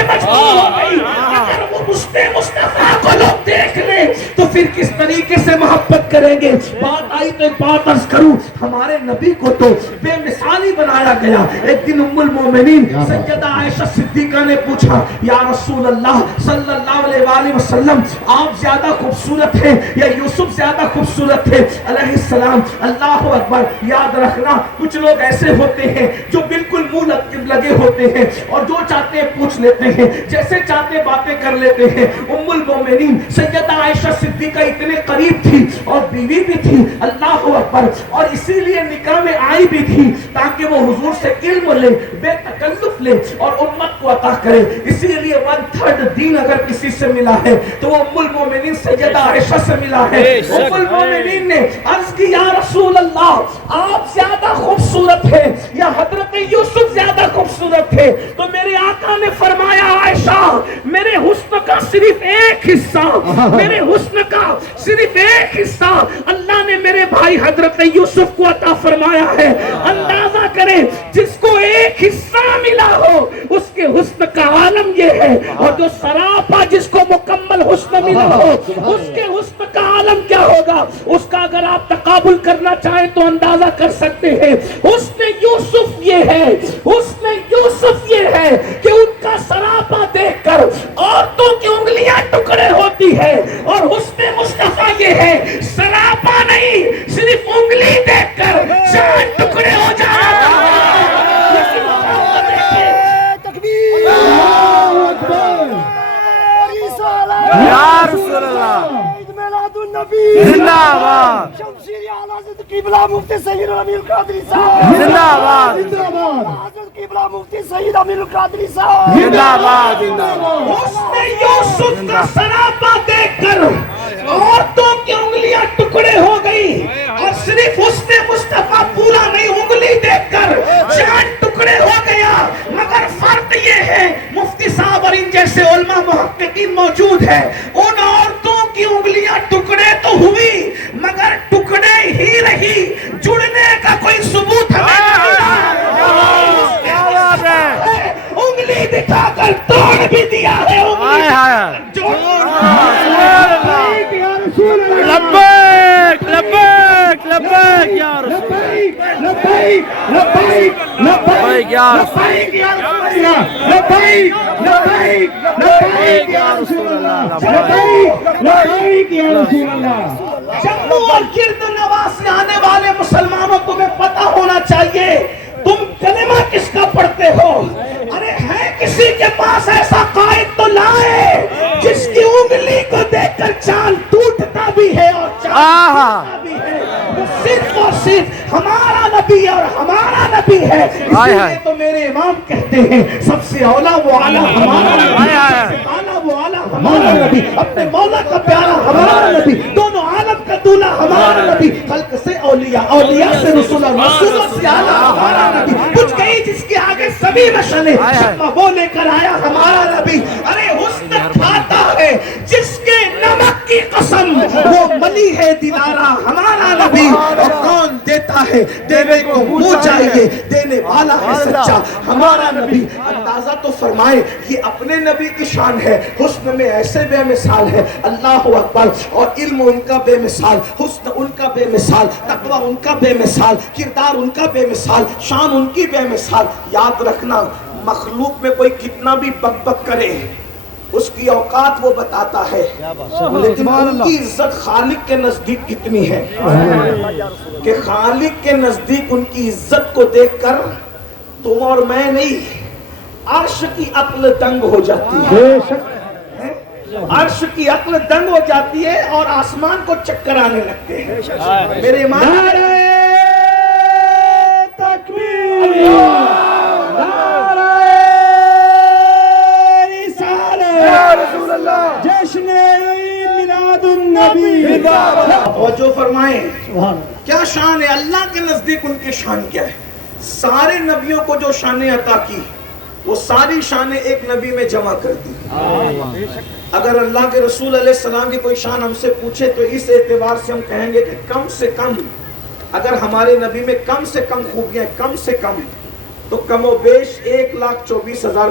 پہ مجبور ہو گئی. اگر وہ مصطفیٰ کو لوگ دیکھ لیں تو پھر کس طریقے سے محبت کریں گے. بات آئی تو ایک بات عرض کروں, ہمارے نبی کو تو بے مثالی بنایا گیا. ایک دن ام المومنین سیدہ عائشہ صدیقہ نے پوچھا, یا رسول اللہ صلی اللہ علیہ وآلہ وسلم, آپ زیادہ خوبصورت ہیں یا یوسف زیادہ خوبصورت ہے علیہ السلام؟ اللہ اکبر. یاد رکھنا کچھ لوگ ایسے ہوتے ہیں جو بالکل منہ لگے ہوتے ہیں اور جو چاہتے ہیں پوچھ لیتے ہیں, جیسے چاہتے باتیں کر لیتے ہیں. ام المومنین سیدہ عائشہ صدیقہ اتنے قریب تھی اور بیوی بھی تھی, اللہ اکبر, اور اسی لیے نکاح میں آئی بھی تھی تاکہ وہ حضور سے علم لے, بے تکلف لے اور امت کو عطا کرے. اسی لیے 1/3 دین اگر کسی سے ملا ہے تو وہ ام المومنین سیدہ عائشہ سے ملا ہے. ام المومنین نے عرض کی, یا رسول اللہ, آپ زیادہ خوبصورت ہیں یا حضرت یوسف زیادہ خوبصورت ہے؟ تو میرے آقا نے فرمایا, عائشہ, میرے حسن کا صرف ایک حصہ, میرے حسن کا صرف ایک حصہ اللہ نے میرے بھائی حضرت یوسف کو عطا فرمایا ہے. اندازہ کریں, جس کو ایک حصہ ملا ہو اس کے حسن کا عالم یہ ہے, اور جو سراپا جس کو مکمل حسن ملا ہو اس کے حسن کا عالم کیا ہوگا. اس کا اگر آپ تقابل کرنا چاہیں تو اندازہ کر سکتے ہیں. حسن یوسف یہ ہے, حسن یوسف یہ ہے کہ ان کا سراپا دیکھ کر عورتوں کی انگلیاں ٹکڑے ہوتی ہے, اور حسن مصطفیٰ یہ ہے سراپا نہیں, صرف انگلی دیکھ کر جان ٹکڑے ہو جانا. یا رسول اللہ, زندہ آباد, شمشیر اعلیٰ حضرت قبلہ مفتی سید امیر القادری صاحب, زندہ آباد, حضرت قبلہ مفتی سید امیر القادری صاحب, زندہ آباد, زندہ آباد. حسن یوسف کا سراپا دیکھ کر عورتوں کی انگلیاں ٹکڑے ہو گئی, اور صرف حسن مصطفیٰ پورا نہیں, انگلی دیکھ کر جان ٹکڑے ہو گیا. مگر فرق یہ ہے, مفتی صاحب اور ان جیسے علماء محققین موجود ہیں, ان عورتوں کی انگلیاں ٹکڑے تو ہوئی مگر ٹکڑے ہی رہی, جڑنے کا کوئی ثبوت ہمیں انگلی دکھا کر توڑ بھی دیا ہے. لبیک لبیک لبیک یا رسول اللہ, لبیک لبیک لبیک یا رسول لبیک لبیک لبیک یا رسول اللہ, لبیک لبیک یا رسول اللہ. جموں اور گرد نواز سے آنے والے مسلمانوں, تمہیں پتا ہونا چاہیے تم کلمہ کس کا پڑھتے ہو. ارے ہے کسی کے پاس ایسا قائد تو لائے جس کی انگلی کو دیکھ کر چاند ٹوٹتا بھی ہے اور چاند بھی ہے. صرف اور صرف ہمارا نبی اور ہمارا نبی ہے. اسی لیے تو میرے امام کہتے ہیں, سب سے اولا وہ اعلیٰ ہمارا نبی, سب سے اعلیٰ وہ اعلیٰ ہمارا نبی, اپنے مولا کا پیارا ہمارا نبی, دونوں عالم کا دولہ ہمارا نبی, خلق سے اولیاء, اولیاء سے رسول, رسولوں سے اعلیٰ ہمارا نبی, کچھ کہیں جس کے آگے سبھی مشعلیں, وہ لے کر آیا ہمارا نبی. ارے حسن کھاتا ہے جس کے نمک کی قسم, وہ ملی ہے دلارا ہمارا نبی. اور کون دیتا ہے دینے کو منہ چاہیے, دینے والا ہے سچا ہمارا نبی. اندازہ تو فرمائے, یہ اپنے نبی کی شان ہے, حسن میں ایسے بے مثال ہے, اللہ اکبر. اور علم ان کا بے مثال, حسن ان کا بے مثال, تقوی ان کا بے مثال, کردار ان کا بے مثال, شان ان کی بے مثال. یاد رکھنا, مخلوق میں کوئی کتنا بھی بک بک کرے اس کی اوقات وہ بتاتا ہے, لیکن ان کی عزت خالق کے نزدیک کتنی ہے کہ خالق کے نزدیک ان کی عزت کو دیکھ کر تم اور میں نہیں, عرش کی عقل دنگ ہو جاتی ہے, عرش کی عقل دنگ ہو جاتی ہے اور آسمان کو چکر آنے لگتے ہیں. میرے امام جشن میلاد النبی, توجہ فرمائیں, کیا شان ہے اللہ کے نزدیک, ان کی شان کیا ہے. سارے نبیوں کو جو شانیں عطا کی وہ ساری شانیں ایک نبی میں جمع کر دی. اگر اللہ کے رسول علیہ السلام کی کوئی شان ہم سے پوچھے تو اس اعتبار سے ہم کہیں گے کہ کم سے کم, اگر ہمارے نبی میں کم سے کم خوبیاں, کم سے کم تو کم و بیش 1 1,24,000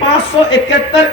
571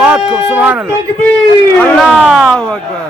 بہت خوب، سبحان اللہ، تکبیر اللہ اکبر۔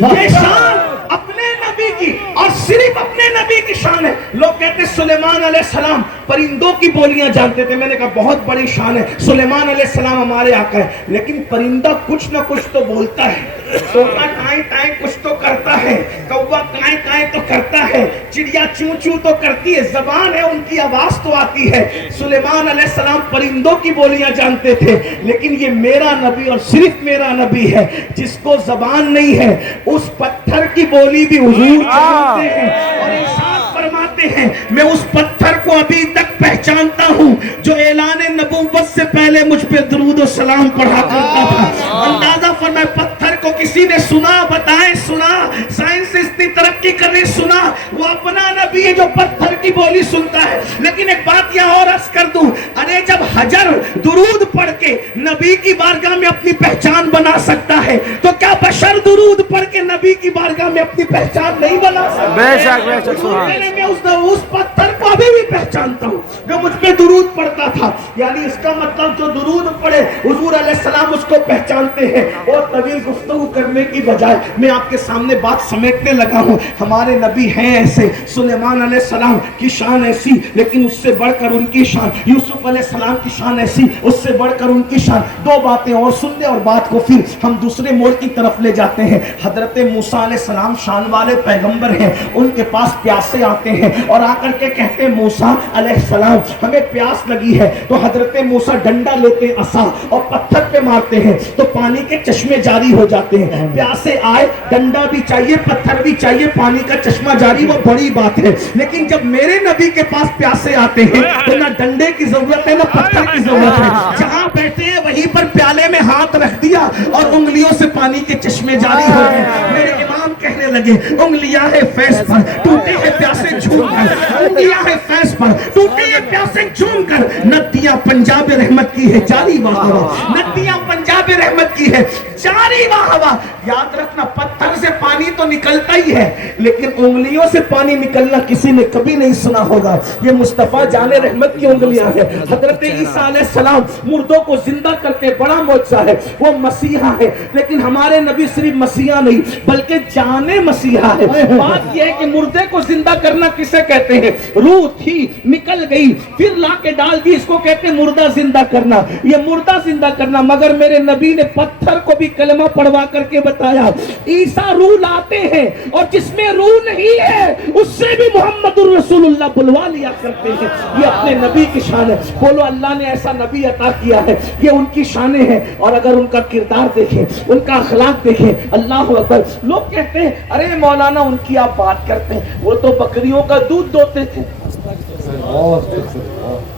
یہ شان اپنے نبی کی اور صرف اپنے نبی کی شان ہے۔ لوگ کہتے ہیں سلیمان علیہ السلام پرندوں کی بولیاں جانتے تھے، میں نے کہا بہت بڑی شان ہے، سلیمان علیہ السلام ہمارے آقا ہے، لیکن پرندہ کچھ نہ کچھ تو بولتا ہے، طوطا ٹائیں ٹائیں کچھ تو کرتا ہے، کوا کائیں کائیں تو کرتا ہے، چڑیا چوں چوں تو کرتی ہے، زبان ہے، ان کی آواز تو آتی ہے۔ سلیمان علیہ السلام پرندوں کی بولیاں جانتے تھے، لیکن یہ میرا نبی اور صرف میرا نبی ہے جس کو زبان نہیں ہے، اس پتھر کی بولی بھی حضور جانتے ہیں اور ارشاد فرماتے ہیں میں اس پتھر کو ابھی تک پہچانتا ہوں جو اعلان نبوت سے پہلے مجھ پہ درود و سلام پڑھا کرتا تھا۔ اندازہ فرمائے پتھر کو کسی نے سنا، بتائیں سنا، سائنس اتنی ترقی کر رہی، سنا، وہ اپنا نبی ہے جو پتھر کی بولی سنتا ہے۔ لیکن ایک بات یہاں اور عرض کر دوں، ارے جب حجر درود پڑھ کے نبی کی بارگاہ میں اپنی پہچان بنا سکتا ہے تو کیا بشر درود پڑھ کے نبی کی بارگاہ میں اپنی پہچان نہیں بنا سکتا؟ بے شک بے شک، سبحان اللہ۔ میں اس پتھر کو ابھی بھی پہچانتا ہوں جو مجھ پہ درود پڑھتا تھا، یعنی اس کا مطلب جو درود پڑھے حضور علیہ السلام اس کو پہچانتے ہیں۔ اور طویل گفتگو کرنے کی بجائے میں آپ کے سامنے بات سمیٹنے لگا ہوں۔ ہمارے نبی ہیں ایسے، سلیمان علیہ السلام کی شان ایسی، لیکن اس سے بڑھ کر ان کی شان، یوسف علیہ السلام کی شان ایسی، اس سے بڑھ کر ان کی شان۔ دو باتیں اور سن لیں اور بات کو پھر ہم دوسرے موڑ کی طرف لے جاتے ہیں۔ حضرت موسیٰ علیہ السلام شان والے پیغمبر ہیں، ان کے پاس پیاسے آتے ہیں اور آ کر کے کہتے ہیں موسیٰ علیہ السلام ہمیں پیاس لگی ہے، تو حضرت موسیٰ ڈنڈا لیتے ہیں، عصا، اور پتھر پہ مارتے ہیں تو پانی کے چشمے جاری ہو جاتے ہیں۔ پیاسے آئے، ڈنڈا بھی چاہیے، پتھر بھی چاہیے، پانی کا چشمہ جاری، وہ بڑی بات ہے۔ لیکن جب میرے نبی کے پاس پیاسے آتے ہیں تو نہ ڈنڈے کی ضرورت ہے نہ پتھر کی ضرورت ہے، جہاں بیٹھے ہیں وہیں پر پیالے میں ہاتھ رکھ دیا اور انگلیوں سے پانی کے چشمے جاری ہو گئے۔ میرے امام کہنے لگے انگلیاں ہے فیض پر ٹوٹے ہیں پیاسے جھوم کر، انگلیاں ہے فیض پر ٹوٹے ہیں پیاسے جھوم کر، ندیاں پنجاب رحمت کی ہے جاری واہ واہ، ندیاں پنجاب رحمت کی ہے جاری واہ واہ۔ یاد رکھنا پتھر سے پانی تو نکلتا ہی ہے، لیکن انگلیوں سے پانی نکلنا کسی نے کبھی نہیں سنا ہوگا۔ یہ مصطفیٰ جان رحمت کی انگلیاں ہیں۔ حضرت عیسیٰ علیہ السلام مردوں کو زندہ کرتے، بڑا معجزہ ہے، وہ مسیحا ہے، لیکن ہمارے نبی صرف مسیحا نہیں بلکہ جان مسیحا ہے۔ بات یہ ہے کہ مردے کو زندہ کرنا کسے کہتے ہیں؟ روح تھی نکل گئی پھر لا کے ڈال دی، اس کو کہتے ہیں مردہ زندہ کرنا، یہ مردہ زندہ کرنا۔ مگر میرے نبی نے پتھر کو بھی کلمہ پڑھوا کر کے بتایا عیسیٰ روح لاتے ہیں اور جس میں روح نہیں ہے اس سے بھی محمد الرسول اللہ بلوا لیا کرتے ہیں۔ یہ اپنے نبی کی شان ہے۔ بولو اللہ نے ایسا نبی عطا کیا ہے، یہ ان کی شانیں ہیں۔ اور اگر ان کا کردار دیکھیں، ان کا اخلاق دیکھیں، اللہ اکبر۔ لوگ کہتے ہیں ارے مولانا ان کی آپ بات کرتے ہیں، وہ تو بکریوں کا دودھ دوتے تھے۔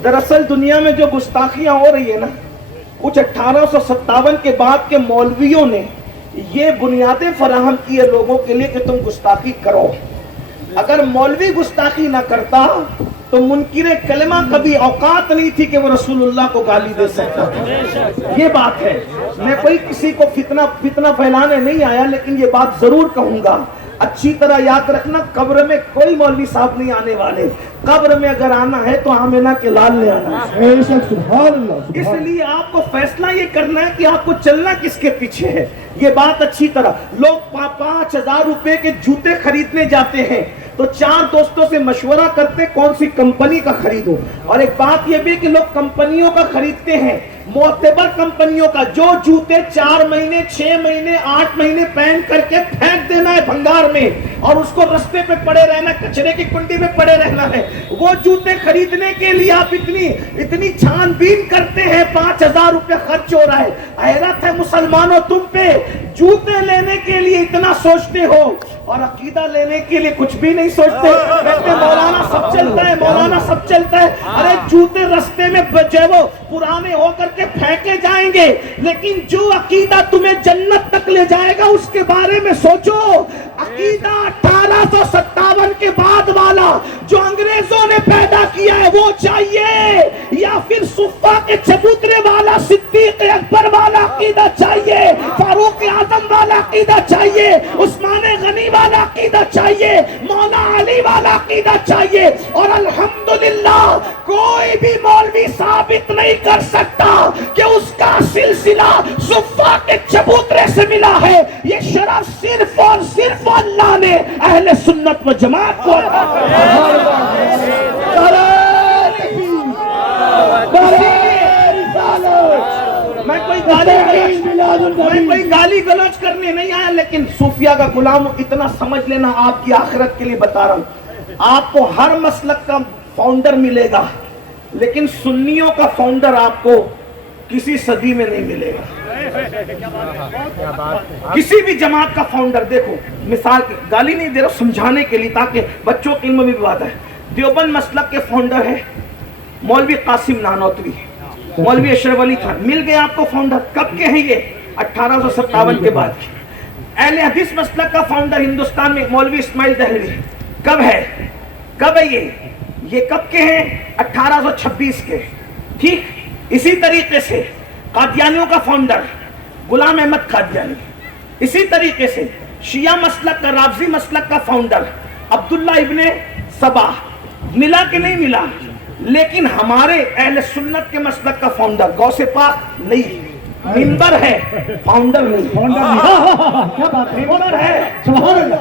دراصل دنیا میں جو گستاخیاں ہو رہی ہے نا، کچھ 1857 کے بعد کے مولویوں نے یہ بنیادیں فراہم کی ہے لوگوں کے لیے کہ تم گستاخی کرو۔ اگر مولوی گستاخی نہ کرتا تو منکر کلمہ کبھی اوقات نہیں تھی کہ وہ رسول اللہ کو گالی دے سکتا۔ یہ بات ہے، میں کوئی کسی کو فتنہ پھیلانے نہیں آیا، لیکن یہ بات ضرور کہوں گا، اچھی طرح یاد رکھنا، قبر میں کوئی مولوی صاحب نہیں آنے والے، قبر میں اگر آنا ہے تو آمینہ کے لال نے آنا ہے۔ اس لیے آپ کو فیصلہ یہ کرنا ہے کہ آپ کو چلنا کس کے پیچھے ہے۔ یہ بات اچھی طرح، لوگ 5,000 روپے کے جوتے خریدنے جاتے ہیں تو 4 دوستوں سے مشورہ کرتے کون سی کمپنی کا خریدو، اور ایک بات یہ بھی کہ لوگ کمپنیوں کا خریدتے ہیں، معتبر کمپنیوں کا، جو جوتے 4 مہینے 6 مہینے 8 مہینے پہن کر کے پھینک دینا ہے بھنگار میں اور اس کو رستے پہ پڑے رہنا، کچرے کی کنڈی میں پڑے رہنا ہے، وہ جوتے خریدنے کے لیے آپ اتنی چھان بین کرتے ہیں، 5,000 روپے خرچ ہو رہا ہے۔ حیرت ہے مسلمانوں تم پہ، جوتے لینے کے لیے اتنا سوچتے ہو اور عقیدہ لینے کے لیے کچھ بھی نہیں سوچتے۔ کہتے مولانا سب چلتا ہے، مولانا سب چلتا ہے۔ ارے جوتے رستے میں جو وہ پرانے ہو کر کے پھینکے جائیں گے، لیکن جو عقیدہ تمہیں جنت تک لے جائے گا اس کے بارے میں سوچو۔ عقیدہ 1857 کے بعد والا جو انگریزوں نے پیدا کیا ہے وہ چاہیے، یا پھر صفا کے چبوترے والا صدیق اکبر والا عقیدہ چاہیے، فاروق اعظم والا عقیدہ چاہیے, عثمان غنی والا عقیدہ چاہیے, مولا علی والا عقیدہ چاہیے. اور الحمدللہ کوئی بھی مولوی ثابت نہیں کر سکتا کہ اس کا سلسلہ صفا کے چبوترے سے ملا ہے. یہ شرف صرف اور صرف اللہ نے اہل سنت و جماعت کو عطا میں کوئی گالی گلوچ کرنے نہیں آیا, لیکن صوفیہ کا غلام اتنا سمجھ لینا, آپ کی آخرت کے لیے بتا رہا ہوں. آپ کو ہر مسلک کا فاؤنڈر ملے گا, لیکن سنیوں کا فاؤنڈر آپ کو کسی صدی میں نہیں ملے گا. کسی بھی جماعت کا فاؤنڈر دیکھو, مثال کی گالی نہیں دے رہا, سمجھانے کے لیے تاکہ بچوں کے علم میں بھی بات ہے. دیوبند مسلک کے فاؤنڈر ہے مولوی قاسم نانوتوی, مولوی اشرف علی خان, مل گئے آپ کو فاؤنڈر. کب کے ہیں یہ؟ 1857 کے بعد کے. اہل حدیث مسلک کا فاؤنڈر ہندوستان میں مولوی اسماعیل دہلوی, کب ہے یہ کب کے ہیں؟ 1826 کے. ٹھیک اسی طریقے سے قادیانیوں کا فاؤنڈر غلام احمد قادیانی. اسی طریقے سے شیعہ مسلک کا, رافضی مسلک کا فاؤنڈر عبداللہ ابن سبا. ملا کہ نہیں ملا؟ لیکن ہمارے اہل سنت کے مسلک کا فاؤنڈر غوث پاک نہیں, ممبر ہے, فاؤنڈر نہیں. ممبر ہے.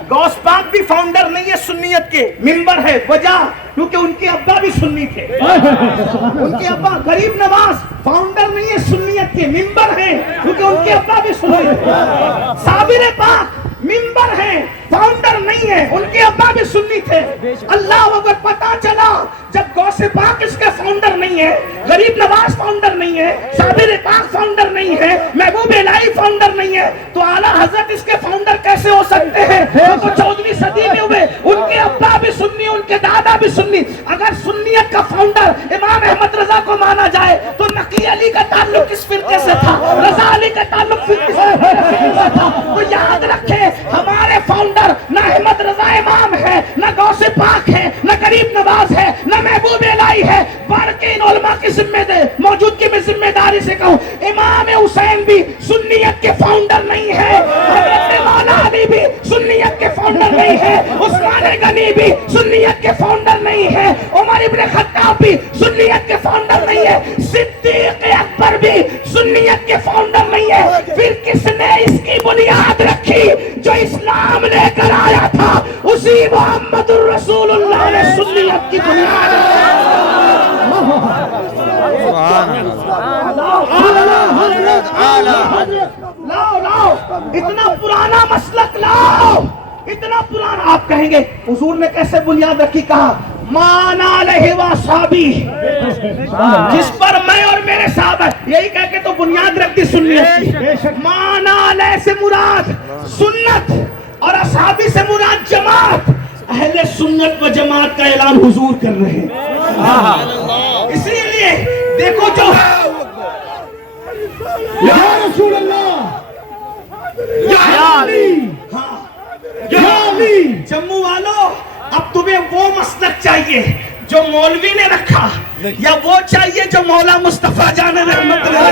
غوث پاک بھی فاؤنڈر نہیں ہے سنیت کے, ممبر ہے. وجہ کیونکہ ان کے ابا بھی سنی تھے. ان کے ابا غریب نواز فاؤنڈر نہیں ہے سنیت کے, ممبر ہے کیونکہ ان کے ابا بھی سنی تھے. صابر پاک ممبر ہے, فاؤنڈر نہیں ہے, ان کے ابا بھی سنی تھے. اللہ اگر پتا چلا جب غوث پاک اس کے فاؤنڈر نہیں ہے, غریب نواز فاؤنڈر نہیں ہے, صابر پاک فاؤنڈر نہیں ہے, محبوب الہی فاؤنڈر نہیں ہے, تو اعلیٰ حضرت اس کے فاؤنڈر کیسے ہو سکتے ہیں؟ وہ 14ویں صدی میں ہوئے, ان کے ابا بھی سنی, ان کے دادا بھی سنی. اگر سنیت کا فاؤنڈر امام احمد رضا کو مانا جائے تو نقی علی کا تعلق کس فرقے سے تھا؟ رضا علی کا تعلق کس فرقے سے تھا؟ تو یاد رکھے ہمارے فاؤنڈر نہ احمد رضا امام ہے, نہ غوث پاک ہے, نہ غریب نواز ہے, نہ محبوب الہی ہے. بڑھ کے ان علماء کی موجودگی میں ذمہ داری سے کہوں, امام حسین بھی سنیت کے فاؤنڈر نہیں ہے, حضرت مولا علی بھی سنیت کے فاؤنڈر نہیں ہے, عثمان غنی بھی سنیت کے فاؤنڈر نہیں ہے, عمر ابن خطاب بھی سنیت کے فاؤنڈر نہیں ہے, صدیق اکبر بھی سنیت کے فاؤنڈر نہیں ہے. پھر کس نے اس کی بنیاد رکھی؟ جو اسلام لے کر آیا تھا اسی محمد الرسول اللہ نے سنیت کی بنیاد لاؤ اتنا پرانا مسلک لاؤ, اتنا پرانا. آپ کہیں گے حضور نے کیسے بنیاد رکھی؟ کہا مانا علیہ وصحابی, جس پر میں اور میرے صحابہ, یہی کہہ کے تو بنیاد رکھ دی سنیت کی. مانا علیہ سے مراد سنت اور اصحابی سے مراد جماعت. اہل سنت و جماعت کا اعلان حضور کر رہے ہیں. اسی لیے دیکھو جو یا رسول اللہ, یا علی, یا علی. جموں والوں, اب تمہیں وہ مسلک چاہیے جو مولوی نے رکھا, یا وہ چاہیے جو مولا مصطفیٰ جان رحمت اللہ؟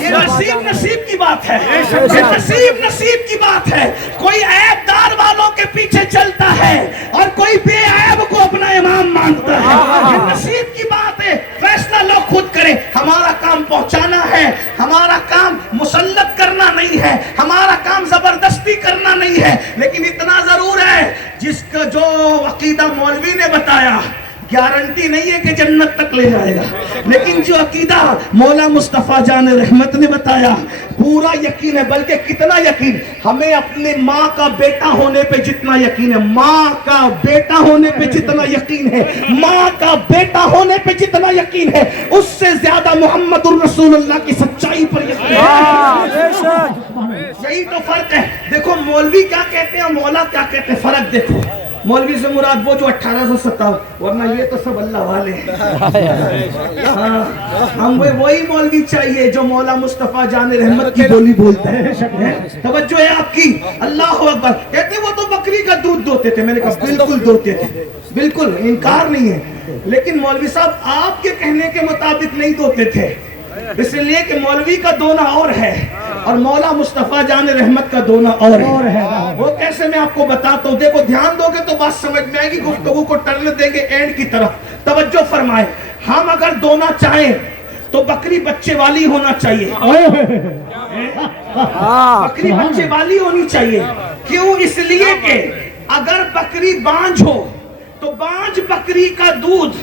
یہ نصیب کی بات ہے, یہ نصیب کی بات ہے. کوئی عیب دار والوں کے پیچھے چلتا ہے اور کوئی بے عیب کو اپنا امام مانتا ہے. یہ نصیب کی بات ہے, فیصلہ لوگ خود کریں. ہمارا کام پہنچانا ہے, ہمارا کام مسلط کرنا نہیں ہے, ہمارا کام زبردستی کرنا نہیں ہے. لیکن اتنا ضرور ہے, جس کا جو عقیدہ مولوی نے بتایا گارنٹی نہیں ہے کہ جنت تک لے جائے گا, لیکن جو عقیدہ مولا مصطفیٰ جان رحمت نے بتایا پورا یقین ہے. بلکہ کتنا یقین, ہمیں اپنے ماں کا بیٹا ہونے پہ جتنا یقین ہے, ماں کا بیٹا ہونے پہ جتنا یقین ہے, ماں کا بیٹا ہونے پہ جتنا یقین ہے, اس سے زیادہ محمد الرسول اللہ کی سچائی پر یقین ہے. یہی تو فرق ہے. دیکھو مولوی کیا کہتے ہیں, مولا کیا کہتے ہیں, فرق دیکھو. مولوی سے مراد وہ جو 1857, ورنہ یہ تو سب اللہ والے ہیں. ہم وہی مولوی چاہیے جو مولا مصطفیٰ جان رحمت کی بولی بولتا ہے. توجہ ہے آپ کی, اللہ اکبر. کہتے ہیں وہ تو بکری کا دودھ دوتے تھے. میں نے کہا بالکل دوتے تھے, بالکل انکار نہیں ہے, لیکن مولوی صاحب آپ کے کہنے کے مطابق نہیں دوتے تھے, اس لیے کہ مولوی کا دونا اور ہے, اور مولا مصطفیٰ جان رحمت کا دونا اور ہے. وہ کیسے میں آپ کو بتاتا ہوں. دیکھو دھیان دو گے تو بات سمجھ میں آئے گی. گفتگو کو ٹرن دیں گے اینڈ کی طرف. توجہ فرمائے. ہم اگر دونا چاہیں تو بکری بچے والی ہونا چاہیے. بکری بچے والی ہونی چاہیے. کیوں؟ اس لیے کہ اگر بکری بانجھ ہو تو بانجھ بکری کا دودھ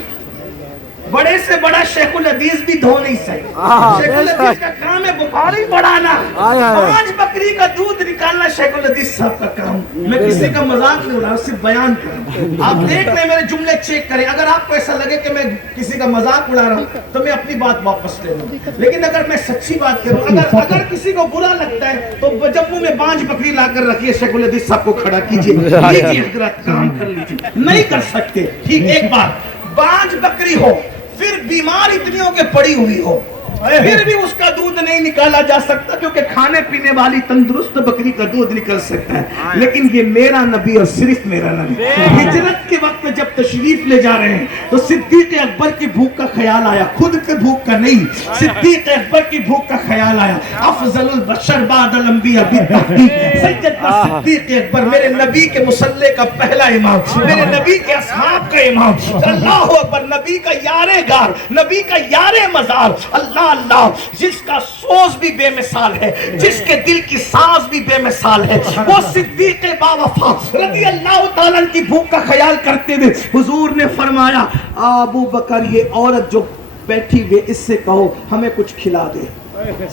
بڑے سے بڑا شیخ الحدیث بھی دھو نہیں سکتے. شیخ الحدیث کا کام ہے بخاری پڑھانا. پانچ بکری کا دودھ نکالنا شیخ الحدیث صاحب کا کام. میں کسی کا مذاق نہیں اڑا رہا, صرف بیان کر رہا ہوں. آپ دیکھ لیں, میرے جملے چیک کریں. اگر آپ کو ایسا لگے کہ میں کسی کا مذاق اڑا رہا ہوں تو میں اپنی بات واپس لے لوں. لیکن اگر میں سچی بات کروں, اگر کسی کو برا لگتا ہے تو جب منہ میں بانجھ بکری لا کر رکھیے, شیخ الحدیث صاحب کو کھڑا کیجیے, حضرت کام کر لیجیے. نہیں کر سکتے. ٹھیک, ایک بات, بانجھ بکری ہو پھر بیمار اتنی ہو کے پڑی ہوئی ہو, پھر بھی اس کا دودھ نہیں نکالا جا سکتا, کیونکہ کھانے پینے والی تندرست بکری کا دودھ نکل سکتا ہے. لیکن یہ میرا نبی اور صرف میرا نبی. ہجرت کے وقت جب تشریف لے جا رہے ہیں تو صدیق اکبر کی بھوک کا خیال آیا, خود کے بھوک کا نہیں, صدیق اکبر کی بھوک کا خیال آیا. افضل البشر بعد الانبیاء بالتحقیق سیدنا صدیق اکبر, میرے نبی کے مصلی کا پہلا امام, میرے نبی کے اصحاب کا امام. اللہ اکبر, نبی کا یارے گار, نبی کا یارے مزار. اللہ اللہ, جس کا سوز بھی بے مثال ہے, جس کے دل کی ساز بھی بے مثال ہے, وہ صدیق باوفا رضی اللہ تعالیٰ کی بھوک کا خیال کرتے ہوئے حضور نے فرمایا, ابو بکر یہ عورت جو بیٹھی ہوئی اس سے کہو ہمیں کچھ کھلا دے.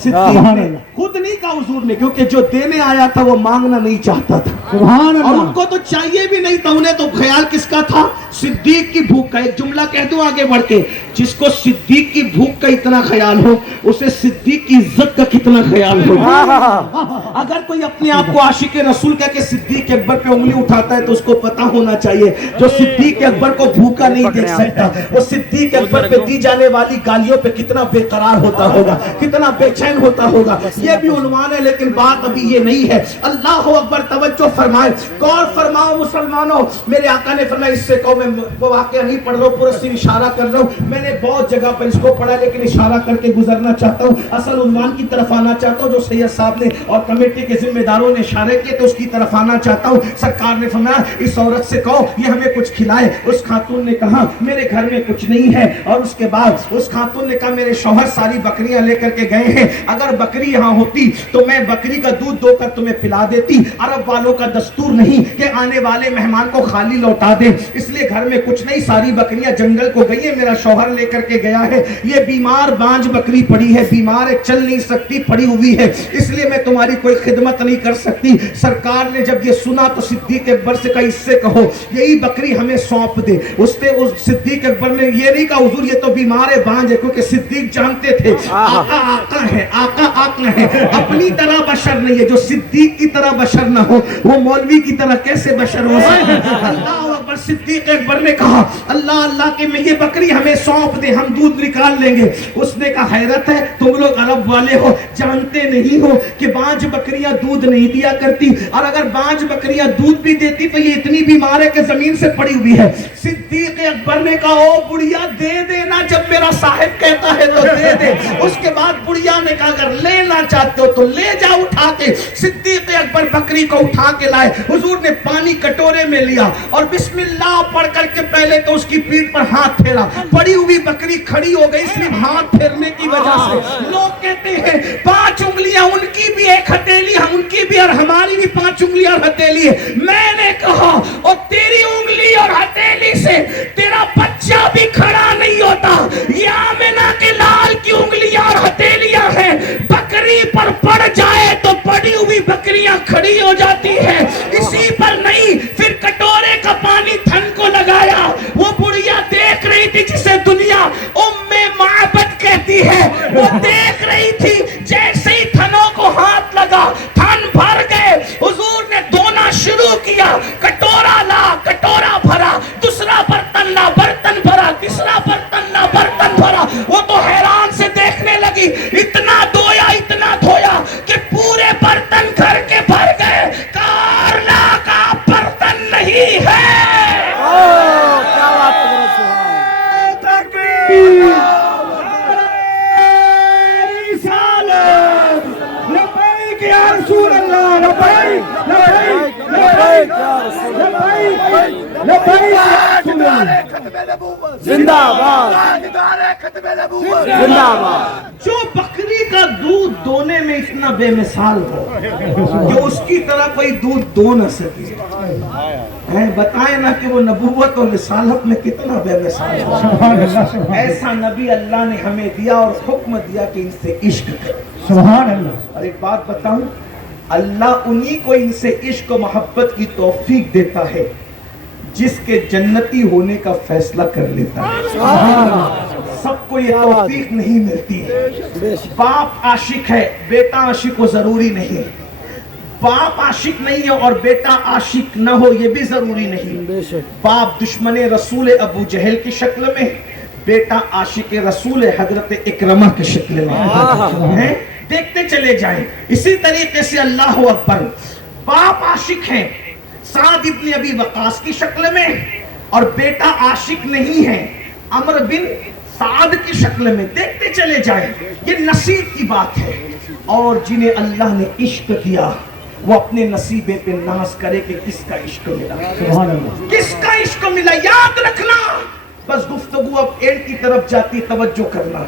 صدیق نے خود نہیں کہا حضور نے, کیونکہ جو دینے آیا تھا وہ مانگنا نہیں چاہتا تھا, اور ان کو تو چاہیے بھی نہیں تھا. انہیں تو خیال کس کا تھا؟ صدیق کی بھوک کا. ایک جملہ کہہ دوں آگے بڑھ کے, جس کو صدیق کی بھوک کا اتنا خیال ہو اسے صدیق کی عزت کا کتنا خیال ہو. اگر کوئی اپنے آپ کو عاشق رسول کہہ کے صدیق اکبر پہ انگلی اٹھاتا ہے تو اس کو پتا ہونا چاہیے جو صدیق اکبر کو بھوکا نہیں دیکھ سکتا, وہ صدیق اکبر پہ دی جانے والی گالیوں پہ کتنا بے قرار ہوتا ہوگا, کتنا بے چین ہوتا ہوگا. یہ بھی عنوان ہے, لیکن بات ابھی یہ نہیں ہے. اللہ اکبر, توجہ فرمائے, غور فرماؤ مسلمانوں. میرے آقا نے فرمایا اس سے کہو, میں وہ واقعہ نہیں پڑھ رہا ہوں, پورا صرف اشارہ کر رہا ہوں. میں نے بہت جگہ پر اس کو پڑھا لیکن اشارہ کر کے گزرنا چاہتا ہوں. اصل عنوان کی طرف آنا چاہتا ہوں جو سید صاحب نے اور کمیٹی کے ذمہ داروں نے اشارے کیے, تو اس کی طرف آنا چاہتا ہوں. سرکار نے فرمایا اس عورت سے کہو یہ ہمیں کچھ کھلائے. اس خاتون نے کہا میرے گھر میں کچھ نہیں ہے, اور اس کے بعد اس خاتون نے کہا میرے شوہر ساری بکریاں لے کر کے گئے ہیں, اگر بکری یہاں ہوتی تو میں بکری کا دودھ دو کر تمہیں پلا دیتی. عرب والوں کا دستور نہیں کہ آنے والے مہمان کو خالی لوٹا دیں, اس لیے گھر میں کچھ نہیں, ساری بکریاں جنگل کو گئی ہیں, میرا شوہر لے کر کے گیا ہے. یہ بیمار بانجھ بکری پڑی ہے, بیمار ہے, چل نہیں سکتی, پڑی ہوئی ہے, اس لیے میں تمہاری کوئی خدمت نہیں کر سکتی. سرکار نے جب یہ سنا تو صدیق اکبر سے کہا اس سے کہو یہی بکری ہمیں سونپ دے. اس نے صدیق اکبر نے یہ نہیں کہا حضور یہ تو بیمار ہے, بانجھ ہے, کیونکہ صدیق جانتے تھے آقا آقا ہے, آقا آقا ہے, اپنی طرح بشر نہیں ہے. جو صدیق کی طرح بشر نہ ہو وہ مولوی کی طرح کیسے بشر ہو سکتا ہے. اللہ اکبر, صدیق اکبر نے کہا اللہ اللہ کہ میں یہ بکری ہمیں سونپ دے, ہم دودھ نکال لیں گے. اس نے کہا حیرت ہے, تم لوگ عرب والے ہو, جانتے نہیں ہو کہ بانجھ بکریاں دودھ نہیں دیا کرتی, اور اگر بانجھ بکریاں دودھ بھی دیتی تو یہ اتنی بیمار ہے کہ زمین سے پڑی ہوئی ہے. صدیق اکبر نے کہا او بڑھیا دے دینا, جب میرا صاحب کہتا ہے تو دے دے. اس کے بعد بڑھیا نے کہا اگر لینا چاہتے ہو تو لے جا اٹھا کے. صدیق اکبر بکری کو اٹھا کے لائے. حضور نے پانی کٹورے میں لیا اور بسم اللہ پڑھ کر کے پہلے تو اس کی پیٹھ پر ہاتھ پھیرا. پڑی ہوئی بکری کھڑی ہو گئی صرف ہاتھ پھیرنے کی وجہ سے. لوگ کہتے ہیں 5 انگلیاں ان کی بھی ایک ہتھیلی, ہم ان کی بھی اور ہماری بھی 5 انگلیاں اور ہتھیلی ہے. میں نے کہا اور تیری انگلی اور ہتھیلی سے تیرا بچہ بھی کھڑا نہیں ہوتا. یہ آمنہ کے لال کی انگلیاں اور ہتھیلیاں ہیں, بکری پر پڑ جائے تو پڑی ہوئی بکریاں کھڑی ہو جاتی ہیں. اسی پر نہیں, پھر کٹورے کا پانی تھن کو لگایا. وہ بڑھیا دیکھ رہی تھی جسے دنیا ام معبد کہتی ہے, وہ دیکھ رہی تھی. جیسے ہی تھنوں کو ہاتھ لگا تھن بھر گئے. حضور نے دھونا شروع کیا, کٹورا لا, کٹورا بھرا, دوسرا برتن لا, برتن بھرا, تیسرا برتن لا, برتن بھرا. وہ تو حیران سے دیکھنے لگی, اتنا دھویا کہ پورے برتن گھر کے بھر گئے. کارلا کا برتن نہیں ہے. کیا بات ہے, رسول اللہ لبیک لبیک لبیک لبیک لبیک یا رسول اللہ زندہ باد زندہ باد. جو بکری کا دودھ دونے میں اتنا بے مثال ہو کہ اس کی طرح کوئی دودھ دو نہ سکے. بتائیں نا کہ وہ نبوت اور رسالت میں کتنا بے مثال ہو. ایسا نبی اللہ نے ہمیں دیا اور حکم دیا کہ ان سے عشق کرو. سبحان اللہ. اور ایک بات بتاؤں, اللہ انہی کو ان سے عشق و محبت کی توفیق دیتا ہے جس کے جنتی ہونے کا فیصلہ کر لیتا ہے. سب کو یہ توفیق نہیں ملتی ہے. باپ عاشق ہے, بیٹا عاشق ہو ضروری نہیں. باپ عاشق نہیں ہے اور بیٹا عاشق نہ ہو یہ بھی ضروری نہیں. باپ دشمن رسول ابو جہل کی شکل میں, بیٹا عاشق رسول حضرت اکرمہ کی شکل میں ہے. دیکھتے چلے جائیں. اسی طریقے سے اللہ اکبر, باپ عاشق ہیں سعد ابن ابی وقاص کی شکل میں اور بیٹا عاشق نہیں ہے عمر بن سعد کی شکل میں. دیکھتے چلے جائیں. یہ نصیب کی بات ہے. اور جنہیں اللہ نے عشق کیا وہ اپنے نصیبے پہ ناز کرے کہ کس کا عشق ملا, کس کا عشق ملا. یاد رکھنا, بس گفتگو اب اینڈ کی طرف جاتی, توجہ کرنا.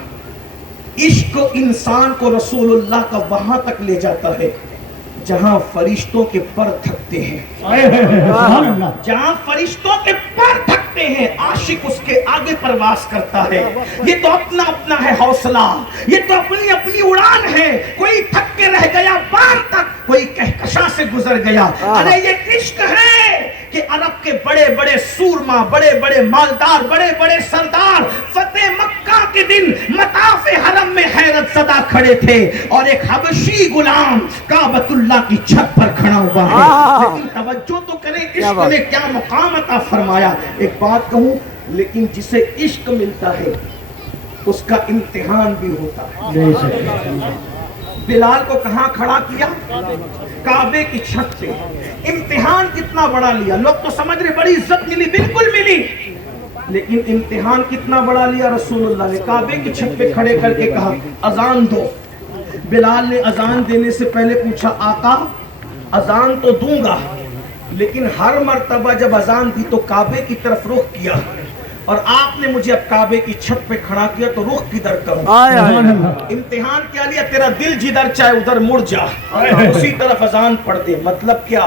عشق انسان کو رسول اللہ کا وہاں تک لے جاتا ہے جہاں فرشتوں کے پر تھکتے ہیں. جہاں فرشتوں کے پر تھکتے ہیں عاشق اس کے آگے پرواز کرتا ہے. یہ تو اپنا اپنا ہے حوصلہ, یہ تو اپنی اپنی اڑان ہے. کوئی تھک کے رہ گیا بار تک, کوئی کہکشاں سے گزر گیا. ارے یہ عشق ہے کہ عرب کے بڑے بڑے سورما, بڑے بڑے مالدار, بڑے بڑے سردار فتح مکہ کے دن مطاف حرم میں حیرت زدہ کھڑے تھے اور ایک حبشی غلام کعبۃ اللہ کی چھت پر کھڑا ہوا ہے. لیکن توجہ تو کریں عشق نے کیا مقام عطا فرمایا. ایک بات کہوں, لیکن جسے عشق ملتا ہے اس کا امتحان بھی ہوتا ہے. بلال کو کہاں کھڑا کیا؟ کعبے کی چھت پہ. امتحان کتنا بڑا لیا. لوگ تو سمجھ رہے بڑی عزت ملی, بالکل ملی, لیکن امتحان کتنا بڑا لیا. رسول اللہ نے کعبے کی چھت پہ کھڑے کر کے کہا اذان دو. بلال نے اذان دینے سے پہلے پوچھا آقا اذان تو دوں گا, لیکن ہر مرتبہ جب اذان دی تو کعبے کی طرف رخ کیا, اور آپ نے مجھے اب کعبے کی چھت پہ کھڑا کیا تو رخ کدھر کروں. امتحان کیا لیا, تیرا دل جدھر چاہے ادھر مڑ جا, اسی طرف اذان پڑھ دے. مطلب کیا,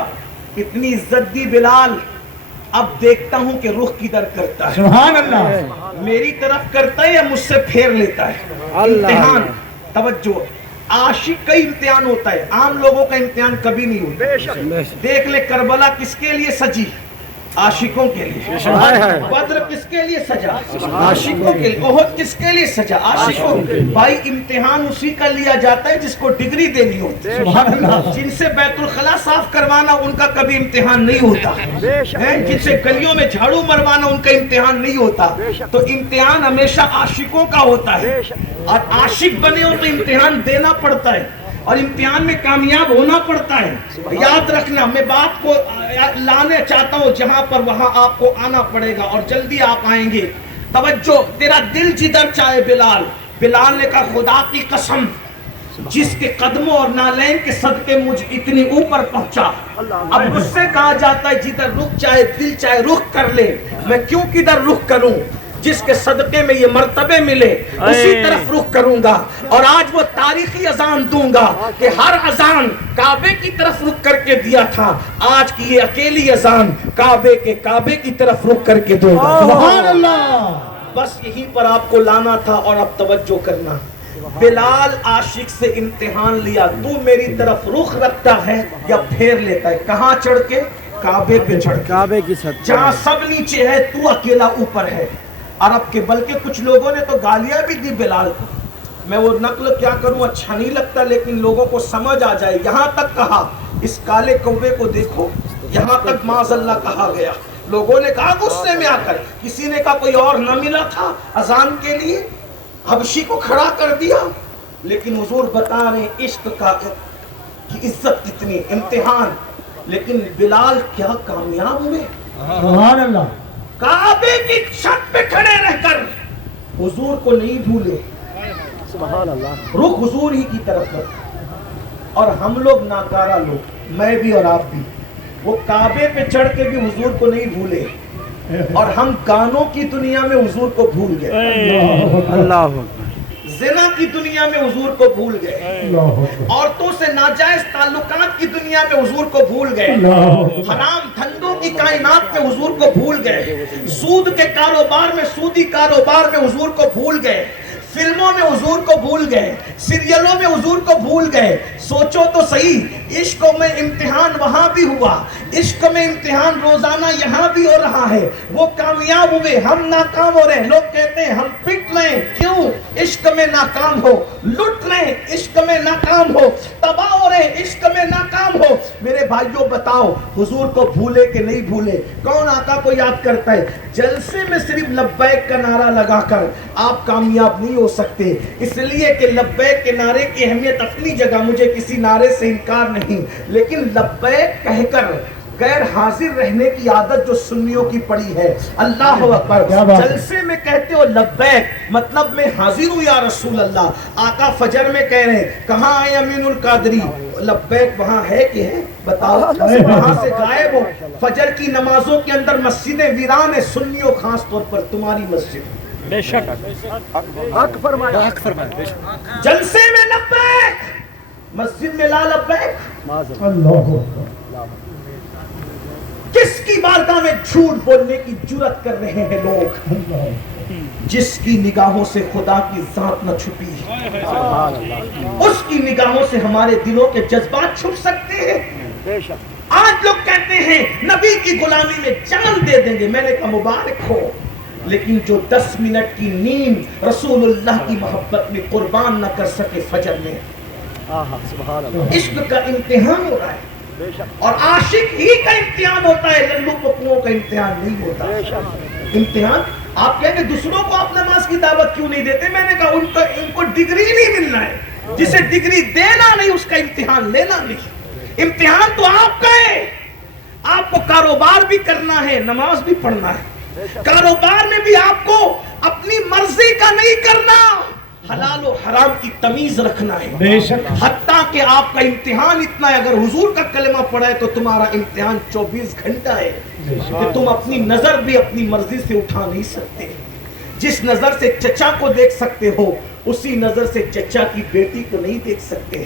اتنی عزت دی بلال, اب دیکھتا ہوں کہ رخ کدھر کرتا ہے. سبحان اللہ. میری طرف کرتا ہے یا مجھ سے پھیر لیتا ہے. امتحان, توجہ, عاشق کا امتحان ہوتا ہے, عام لوگوں کا امتحان کبھی نہیں ہوتا. دیکھ لے کربلا کس کے لیے سجی, عاشقوں کے لیے. بدر کس کے لیے سجا, عاشقوں کے لیے. احد کس کے لیے سجا, عاشقوں. بھائی امتحان اسی کا لیا جاتا ہے جس کو ڈگری دینی ہوتی ہے. جن سے بیت الخلا صاف کروانا ان کا کبھی امتحان نہیں ہوتا, جن سے گلیوں میں جھاڑو مروانا ان کا امتحان نہیں ہوتا. تو امتحان ہمیشہ عاشقوں کا ہوتا ہے, اور عاشق بنے ہو تو امتحان دینا پڑتا ہے اور امتحان میں کامیاب ہونا پڑتا ہے. یاد رکھنا, میں بات کو لانے چاہتا ہوں جہاں پر وہاں آپ کو آنا پڑے گا اور جلدی آپ آئیں گے. توجہ, تیرا دل جدھر چاہے. بلال نے کہا خدا کی قسم جس کے قدموں اور نالین کے صدقے مجھ اتنی اوپر پہنچا. اب مجھ سے کہا جاتا ہے جدھر رخ چاہے دل چاہے رخ کر لے, میں کیوں کدھر رخ کروں. جس کے صدقے میں یہ مرتبے ملے اسی طرف رخ کروں گا. اور آج وہ تاریخی اذان دوں گا کہ ہر اذان کعبے کی طرف رخ کر کے دیا تھا, آج کی یہ اکیلی اذان کعبے کی طرف رخ کر کے دوں گا. سبحان اللہ. بس یہیں پر آپ کو لانا تھا. اور اب توجہ کرنا, بلال عاشق سے امتحان لیا, تو میری طرف رخ رکھتا ہے یا پھیر لیتا ہے. کہاں چڑھ کے, کعبے پہ چڑھ کے. کعبے کی چھت, جہاں سب نیچے ہے تو اکیلا اوپر ہے. عرب کے, بلکہ کچھ لوگوں نے تو گالیاں بھی دی بلال کو. میں وہ نقل کیا کروں, اچھا نہیں لگتا, لیکن لوگوں کو سمجھ آ جائے. یہاں تک کہا اس کالے کوے کو دیکھو, یہاں تک معاذ اللہ کہا گیا. لوگوں نے کہا غصے میں آ کر, کسی نے کہا کوئی اور نہ ملا تھا اذان کے لیے, حبشی کو کھڑا کر دیا. لیکن حضور بتا رہے عشق کا کی عزت کتنی, امتحان. لیکن بلال کیا کامیاب ہوئے. سبحان اللہ. کعبے کی چھت پہ کھڑے رہ کر حضور کو نہیں بھولے, سبحان اللہ. رخ حضور ہی کی طرف کر. اور ہم لوگ ناکارہ لوگ, میں بھی اور آپ بھی, وہ کعبے پہ چڑھ کے بھی حضور کو نہیں بھولے, اور ہم گانوں کی دنیا میں حضور کو بھول گئے, اللہ زنا کی دنیا میں حضور کو بھول گئے, عورتوں سے ناجائز تعلقات کی دنیا میں حضور کو بھول گئے, حرام دھندوں کی کائنات میں حضور کو بھول گئے, سود کے کاروبار میں, سودی کاروبار میں حضور کو بھول گئے, فلموں میں حضور کو بھول گئے, سیریلوں میں حضور کو بھول گئے. سوچو تو صحیح, عشق میں امتحان وہاں بھی ہوا, عشق میں امتحان روزانہ یہاں بھی ہو رہا ہے. وہ کامیاب ہوئے, ہم ناکام ہو رہے ہیں. لوگ کہتے ہیں ہم پٹ رہے ہیں, کیوں؟ عشق میں ناکام ہو, لٹ رہے ہیں عشق میں ناکام ہو, تباہ ہو رہے ہیں عشق میں ناکام ہو. میرے بھائیوں بتاؤ, حضور کو بھولے کہ نہیں بھولے؟ کون آقا کو یاد کرتا ہے؟ جلسے میں صرف لبیک کا نعرہ لگا کر آپ کامیاب نہیں ہو سکتے, اس لیے کہ لبیک کے نعرے کی اہمیت اپنی جگہ, مجھے کسی نعرے سے انکار نہیں, لیکن لبیک کہہ کر غیر حاضر رہنے کی عادت جو سنیوں کی پڑی ہے. اللہ اکبر, جلسے میں کہتے ہو لبیک, مطلب میں حاضر ہوں یا رسول اللہ. آقا فجر میں کہہ رہے ہیں کہاں ہے امین القادری, لبیک وہاں ہے کہ ہے؟ بتاؤ, وہاں سے غائب ہو. فجر کی نمازوں کے اندر مسجدیں ویران ہیں, سنیوں خاص طور پر تمہاری مسجد. بے شک حق فرمایا, حق فرمایا. جلسے میں لبیک, مسجد میں لا لبیک. اللہ کس کی بارگاہ میں جھوٹ بولنے کی جرات کر رہے ہیں لوگ؟ جس کی نگاہوں سے خدا کی ذات نہ چھپی, اس کی نگاہوں سے ہمارے دلوں کے جذبات چھپ سکتے ہیں. آج لوگ کہتے ہیں نبی کی غلامی میں جان دے دیں گے. میں نے کہا مبارک ہو, لیکن جو 10 منٹ کی نیند رسول اللہ کی محبت میں قربان نہ کر سکے فجر میں, عشق کا امتحان ہو رہا ہے. اور عاشق ہی کا امتحان ہوتا ہے, للو پپوؤں کا امتحان نہیں ہوتا. امتحان آپ کہیں گے دوسروں کو آپ نماز کی دعوت کیوں نہیں دیتے؟ میں نے کہا ان کو ڈگری نہیں ملنا ہے. جسے ڈگری دینا نہیں اس کا امتحان لینا نہیں. امتحان تو آپ کا ہے. آپ کو کاروبار بھی کرنا ہے, نماز بھی پڑھنا ہے. کاروبار میں بھی آپ کو اپنی مرضی کا نہیں کرنا, حلال و حرام کی تمیز رکھنا ہے. بے شک. حتیٰ کہ آپ کا امتحان اتنا ہے, اگر حضور کا کلمہ پڑھا ہے تو تمہارا امتحان 24 گھنٹہ ہے کہ تم اپنی نظر بھی اپنی مرضی سے اٹھا نہیں سکتے. جس نظر سے چچا کو دیکھ سکتے ہو اسی نظر سے چچا کی بیٹی کو نہیں دیکھ سکتے.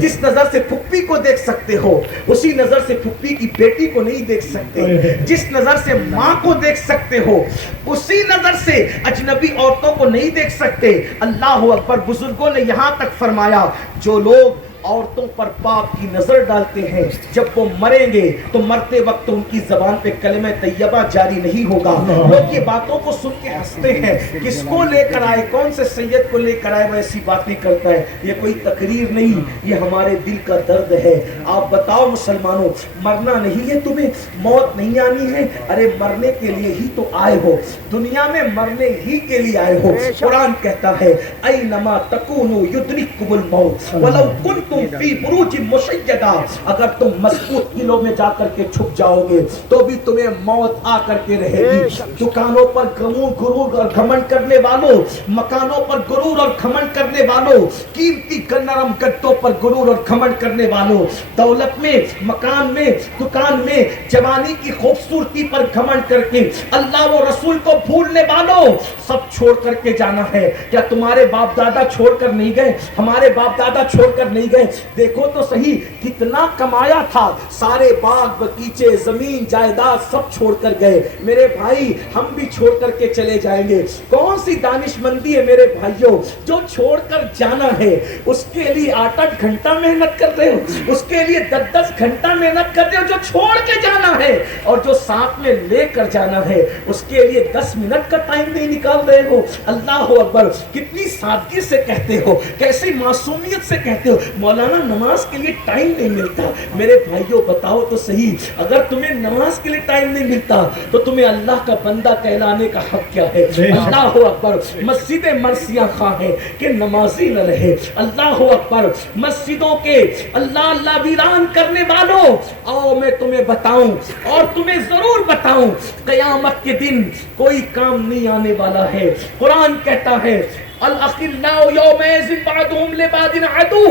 جس نظر سے پھپھی کو دیکھ سکتے ہو اسی نظر سے پھپھی کی بیٹی کو نہیں دیکھ سکتے. جس نظر سے ماں کو دیکھ سکتے ہو اسی نظر سے اجنبی عورتوں کو نہیں دیکھ سکتے. اللہ اکبر. بزرگوں نے یہاں تک فرمایا جو لوگ عورتوں پر پاپ کی نظر ڈالتے ہیں جب وہ مریں گے تو مرتے وقت ان کی زبان پہ کلمہ طیبہ جاری نہیں ہوگا. لوگ یہ باتوں کو سن کے ہنستے ہیں, کس کو لے کر آئے, کون سے سید کو لے کر آئے وہ ایسی باتیں کرتا ہے. یہ کوئی تقریر نہیں, یہ ہمارے دل کا درد ہے. آپ بتاؤ مسلمانوں, مرنا نہیں ہے تمہیں, موت نہیں آنی ہے؟ ارے مرنے کے لیے ہی تو آئے ہو, دنیا میں مرنے ہی کے لیے آئے ہو. قرآن کہتا ہے اینما تکونوا یدرککم الموت ولو کنتم فی بروج مشیدہ, اگر تم مضبوط قلعوں میں جا کر کے چھپ جاؤ گے تو بھی تمہیں موت آ کر کے رہے گی. دکانوں پر غرور اور گھمنڈ کرنے والوں, مکانوں پر غرور اور گھمنڈ کرنے والوں, قیمتی نرم گدوں پر غرور اور گھمنڈ کرنے والوں, دولت میں, مکان میں, دکان میں, جوانی کی خوبصورتی پر گھمنڈ کر کے اللہ و رسول کو بھولنے والوں, سب چھوڑ کر کے جانا ہے. کیا تمہارے باپ دادا چھوڑ کر نہیں گئے؟ ہمارے باپ دادا چھوڑ کر نہیں گئے. دیکھو تو صحیح کتنا کمایا تھا, سارے باغ بگیچے زمین جائیداد سب چھوڑ کر گئے. میرے بھائی ہم بھی چھوڑ کر کے چلے جائیں گے. کون سی دانش مندی ہے میرے بھائیوں, جو چھوڑ کر جانا ہے اس کے لیے 8-8 گھنٹہ محنت کر رہے ہو, اس کے لیے 10-10 گھنٹہ محنت کر رہے ہو. جو چھوڑ کے جانا ہے اور جو ساتھ میں لے کر جانا ہے اس کے لیے 10 منٹ کا ٹائم نہیں نکال رہے ہو. اللہ اکبر. کتنی سادگی سے کہتے ہو, کیسی معصومیت سے کہتے ہو مولانا نماز کے لیے ٹائم نہیں ملتا. میرے بھائیوں بتاؤ تو صحیح, اگر تمہیں نماز کے لیے ٹائم نہیں ملتا تو تمہیں اللہ کا بندہ کہلانے کا حق کیا ہے؟ اللہ اکبر. مسجد مرثیہ خواہ ہے کہ نمازی نہ رہے. اللہ اکبر. مسجدوں کے اللہ اللہ ویران کرنے والوں, آؤ میں تمہیں بتاؤں اور تمہیں ضرور بتاؤں, قیامت کے دن کوئی کام نہیں آنے والا ہے. قرآن کہتا ہے الاخلاء یومئذ بعضهم لبعض عدو,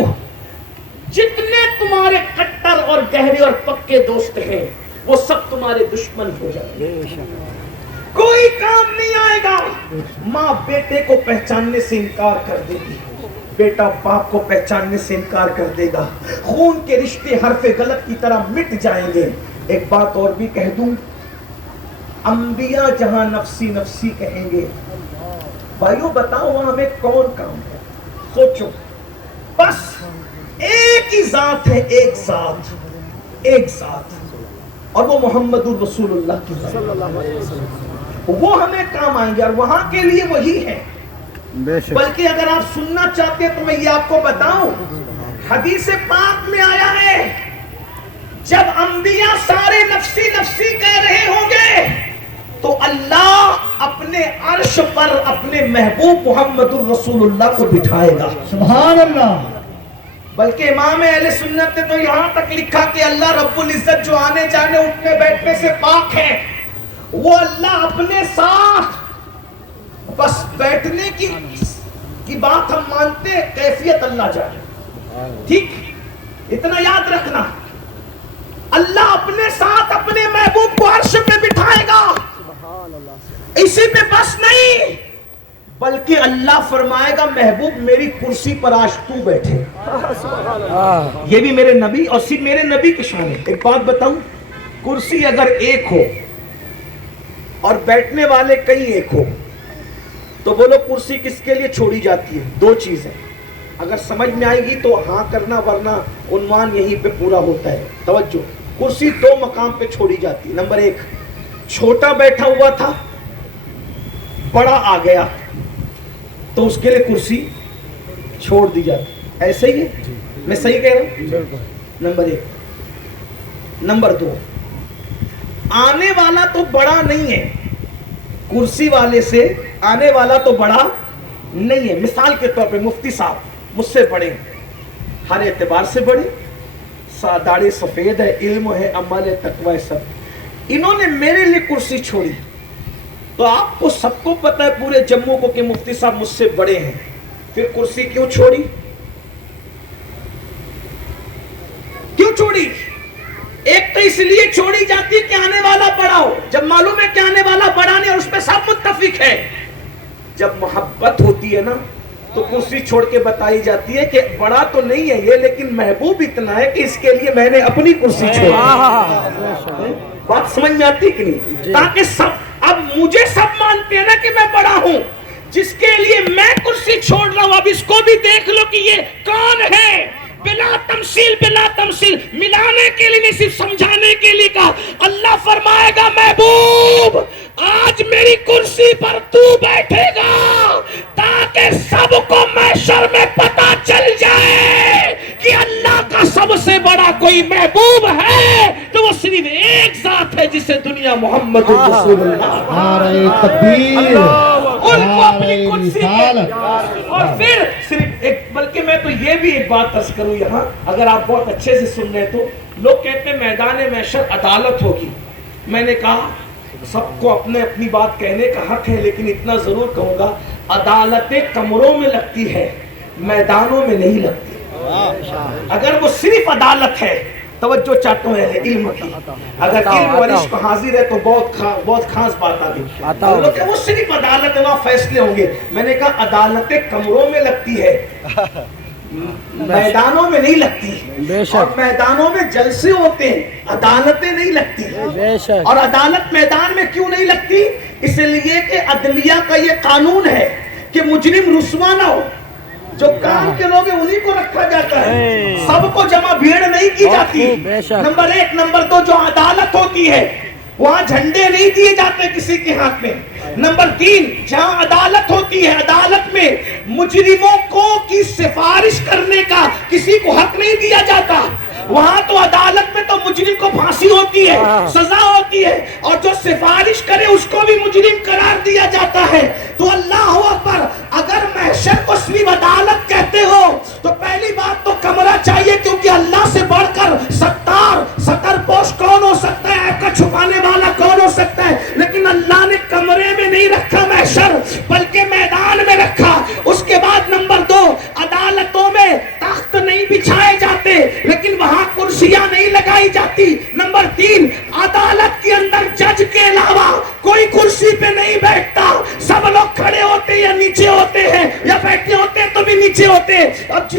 جتنے تمہارے کٹر اور گہرے اور پکے دوست ہیں وہ سب تمہارے دشمن ہو جائیں گے. کوئی کام نہیں آئے گا. ماں بیٹے کو پہچاننے سے انکار کر دے گی, بیٹا باپ کو پہچاننے سے انکار کر دے گا, خون کے رشتے حرف غلط کی طرح مٹ جائیں گے. ایک بات اور بھی کہہ دوں, انبیاء جہاں نفسی نفسی کہیں گے, بھائیو بتاؤ وہاں ہمیں کون کام ہے؟ سوچو, بس ایک ہی ذات ہے, ایک ذات, ایک ذات, اور وہ محمد الرسول اللہ کی ذات. وہ ہمیں کام آئیں گے اور وہاں کے لیے وہی ہے. بلکہ اگر آپ سننا چاہتے ہیں تو میں یہ آپ کو بتاؤں, حدیث پاک میں آیا ہے جب انبیاء سارے نفسی نفسی کہہ رہے ہوں گے تو اللہ اپنے عرش پر اپنے محبوب محمد الرسول اللہ کو بٹھائے گا. سبحان اللہ. بلکہ امام اہل سنت نے تو یہاں تک لکھا کہ اللہ رب العزت جو آنے جانے اٹھنے بیٹھنے سے پاک ہے, وہ اللہ اپنے ساتھ بس بیٹھنے کی بات ہم مانتے ہیں, کیفیت اللہ جانے. ٹھیک, اتنا یاد رکھنا, اللہ اپنے ساتھ اپنے محبوب کو عرش پہ بٹھائے گا. اسی پہ بس نہیں, بلکہ اللہ فرمائے گا محبوب میری کرسی پر آج تو بیٹھے. یہ بھی میرے نبی اور صرف میرے نبی کی شان ہے. ایک بات بتاؤں, کرسی اگر ایک ہو اور بیٹھنے والے کئی ایک ہو تو بولو کرسی کس کے لیے چھوڑی جاتی ہے؟ دو چیزیں اگر سمجھ میں آئے گی تو ہاں کرنا, ورنہ عنوان یہیں پہ پورا ہوتا ہے. توجہ, کرسی دو مقام پہ چھوڑی جاتی ہے. نمبر ایک, چھوٹا بیٹھا ہوا تھا, بڑا آ گیا تو اس کے لیے کرسی چھوڑ دی جاتی. ایسے ہی ہے, میں صحیح کہہ رہا ہوں؟ نمبر ایک. نمبر دو, آنے والا تو بڑا نہیں ہے, کرسی والے سے آنے والا تو بڑا نہیں ہے. مثال کے طور پہ مفتی صاحب مجھ سے بڑے, ہر اعتبار سے بڑے, داڑھی سفید ہے, علم ہے, عمل ہے, تقوی ہے, سب. انہوں نے میرے لیے کرسی چھوڑی. تو آپ کو سب کو پتہ ہے پورے جموں کو کہ مفتی صاحب مجھ سے بڑے ہیں, پھر کرسی کیوں چھوڑی؟ کیوں چھوڑی؟ ایک تو اس لیے چھوڑی جاتی کہ آنے والا بڑا ہو. جب معلوم ہے کہ آنے والا بڑا نہیں اور اس پہ سب متفق ہے, جب محبت ہوتی ہے نا تو کرسی چھوڑ کے بتائی جاتی ہے کہ بڑا تو نہیں ہے یہ, لیکن محبوب اتنا ہے کہ اس کے لیے میں نے اپنی کرسی چھوڑی. بات سمجھ میں آتی کہ نہیں؟ تاکہ سب, اب مجھے سب مانتے ہیں نا کہ میں بڑا ہوں, جس کے لیے میں کرسی چھوڑ رہا ہوں اب اس کو بھی دیکھ لو کہ یہ کون ہے. بلا تمثیل, بلا تمثیل, ملانے کے لیے نہیں, صرف سمجھانے کے لیے کہا. اللہ فرمائے گا محبوب آج میری کرسی پر تو بیٹھے گا تاکہ سب کو محشر میں پتا چل جائے کہ اللہ کا سب سے بڑا کوئی محبوب ہے تو وہ صرف ایک ذات ہے جسے دنیا محمد رسول اللہ. نعرہ تکبیر, ان کو اپنی کرسی پہ. اور پھر صرف ایک, بلکہ میں تو یہ بھی ایک بات عرض کروں یہاں, اگر آپ بہت اچھے سے سن رہے تو لوگ کہتے ہیں میدان محشر عدالت ہوگی. میں نے کہا سب کو اپنے اپنی بات کہنے کا حق ہے, لیکن اتنا ضرور کہوں گا عدالتیں کمروں میں لگتی ہے, میدانوں میں نہیں لگتی. اگر وہ صرف عدالت ہے, توجہ چاہتا ہوں اہل علم کی, اگر علم اور عشق حاضر ہے تو بہت خاص بات آ گئی. وہ صرف عدالت ہے, وہاں فیصلے ہوں گے. میں نے کہا عدالتیں کمروں میں لگتی ہے, میدانوں میں نہیں لگتی. اور میدانوں میں جلسے ہوتے ہیں, عدالتیں نہیں لگتی. اور عدالت میدان میں کیوں نہیں لگتی؟ اس لیے کہ عدلیہ کا یہ قانون ہے کہ مجرم رسوا نہ ہو. جو کام کے لوگ ہیں انہی کو رکھا جاتا ہے, سب کو جمع بھیڑ نہیں کی جاتی. نمبر ایک. نمبر دو, جو عدالت ہوتی ہے وہاں جھنڈے نہیں دیے جاتے کسی کے ہاتھ میں. نمبر تین, جہاں عدالت ہوتی ہے عدالت میں مجرموں کو کی سفارش کرنے کا کسی کو حق نہیں دیا جاتا. وہاں تو عدالت میں تو مجرم کو پھانسی ہوتی ہے, سزا ہوتی ہے, اور جو سفارش کرے اس کو بھی مجرم قرار دیا جاتا ہے. تو اللہ اکبر, اگر محشر کو صرف عدالت کہتے ہو تو پہلی بات تو کمرہ چاہیے, کیونکہ اللہ سے بڑھ کر ستر پوش کون ہو سکتا ہے, عیب کا چھپانے والا کون ہو سکتا ہے. لیکن اللہ نے کمرے میں نہیں رکھا محشر, بلکہ میدان میں رکھا. اس کے بعد نمبر دو, عدالتوں میں تخت نہیں بچھائے جاتے, لیکن وہاں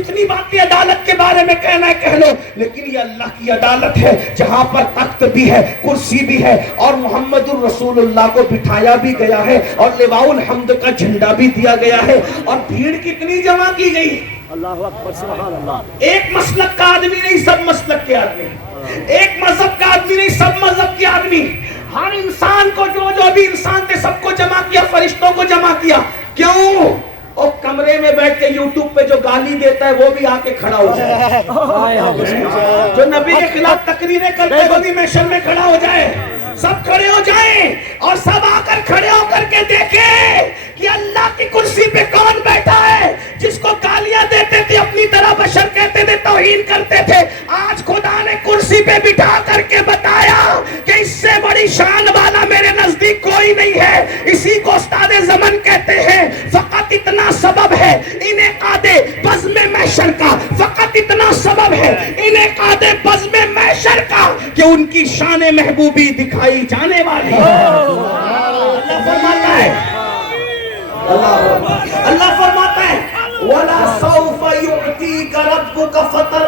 جتنی باتیں عدالت کے بارے میں کہنا ہے کہہ لو، لیکن یہ اللہ کی عدالت ہے جہاں پر تخت بھی ہے، کرسی بھی ہے، اور محمد الرسول اللہ کو بٹھایا بھی گیا ہے، اور لواء الحمد کا جھنڈا بھی دیا گیا ہے، اور بھیڑ کتنی جمع کی گئی؟ اللہ اکبر، سبحان اللہ۔ ایک مسلک کا آدمی نہیں، سب مسلک کے آدمی، ایک مذہب کا آدمی نہیں، سب مذہب کے آدمی، ہر انسان کو جو بھی انسان تھے سب کو جمع کیا، فرشتوں کو جمع کیا۔ کیوں؟ اور کمرے میں بیٹھ کے یوٹیوب پہ جو گالی دیتا ہے وہ بھی آ کے کھڑا ہو جائے، جو نبی کے خلاف تقریریں کرتا ہے وہ بھی محشر میں کھڑا ہو جائے، سب کھڑے ہو جائیں اور سب آ کر کھڑے ہو کر کے دیکھیں کہ اللہ کی کرسی پہ کون بیٹھا ہے۔ جس کو گالیاں دیتے تھے اپنی طرح بشر کہتے تھے، توہین کرتے تھے، آج خدا نے کرسی پہ بٹھا کر کے بتایا کہ اس سے بڑی شان والا میرے نزدیک کوئی نہیں ہے۔ اسی کو استاد زمن کہتے ہیں، فقط اتنا سبب ہے انعقاد بزم محشر کا، فقط اتنا سبب ہے انعقاد بزم محشر کا کہ ان کی شان محبوبی دکھائی جانے والی ہے۔ اللہ فرماتا ہے، اللہ فرماتا ہے وَلَا سَوْفَ يُعْتِيكَ رَبُّكَ فَتَرْضَىٰ